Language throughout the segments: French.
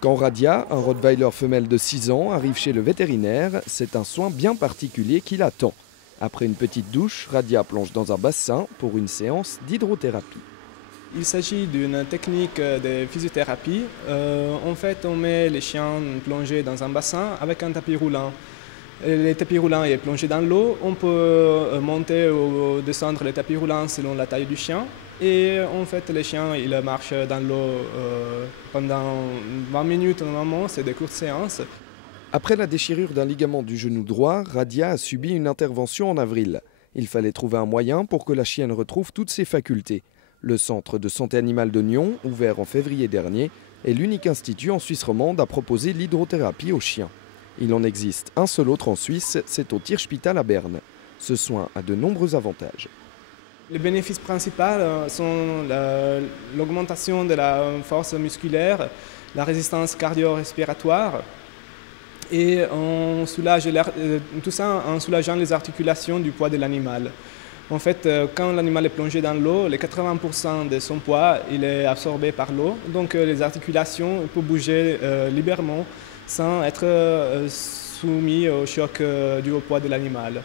Quand Radia, un Rottweiler femelle de 6 ans, arrive chez le vétérinaire, c'est un soin bien particulier qui l'attend. Après une petite douche, Radia plonge dans un bassin pour une séance d'hydrothérapie. Il s'agit d'une technique de physiothérapie. En fait, on met les chiens plongés dans un bassin avec un tapis roulant. Le tapis roulant est plongé dans l'eau. On peut monter ou descendre le tapis roulant selon la taille du chien. Et en fait, les chiens ils marchent dans l'eau pendant 20 minutes normalement, c'est des courtes séances. Après la déchirure d'un ligament du genou droit, Radia a subi une intervention en avril. Il fallait trouver un moyen pour que la chienne retrouve toutes ses facultés. Le centre de santé animale de Nyon, ouvert en février dernier, est l'unique institut en Suisse romande à proposer l'hydrothérapie aux chiens. Il en existe un seul autre en Suisse, c'est au Tierspital à Berne. Ce soin a de nombreux avantages. Les bénéfices principaux sont l'augmentation de la force musculaire, la résistance cardio-respiratoire et tout ça en soulageant les articulations du poids de l'animal. En fait, quand l'animal est plongé dans l'eau, les 80% de son poids il est absorbé par l'eau, donc les articulations peuvent bouger librement sans être soumis au choc du haut poids de l'animal.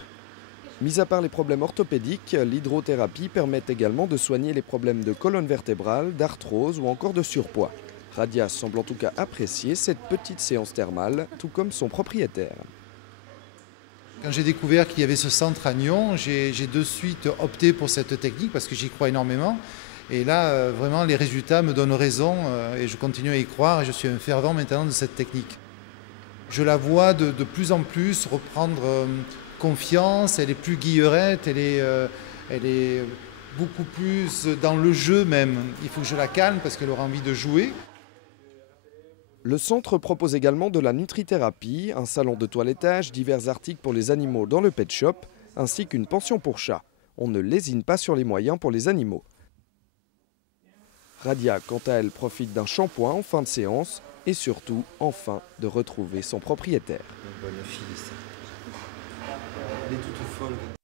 Mis à part les problèmes orthopédiques, l'hydrothérapie permet également de soigner les problèmes de colonne vertébrale, d'arthrose ou encore de surpoids. Radia semble en tout cas apprécier cette petite séance thermale, tout comme son propriétaire. Quand j'ai découvert qu'il y avait ce centre à Nyon, j'ai de suite opté pour cette technique parce que j'y crois énormément. Et là, vraiment, les résultats me donnent raison et je continue à y croire et je suis un fervent maintenant de cette technique. Je la vois de plus en plus reprendre confiance, elle est plus guillerette, elle est beaucoup plus dans le jeu même. Il faut que je la calme parce qu'elle aura envie de jouer. Le centre propose également de la nutrithérapie, un salon de toilettage, divers articles pour les animaux dans le pet shop, ainsi qu'une pension pour chats. On ne lésine pas sur les moyens pour les animaux. Radia, quant à elle, profite d'un shampoing en fin de séance et surtout, enfin, de retrouver son propriétaire. Bonne fille, ça. Elle est toute folle.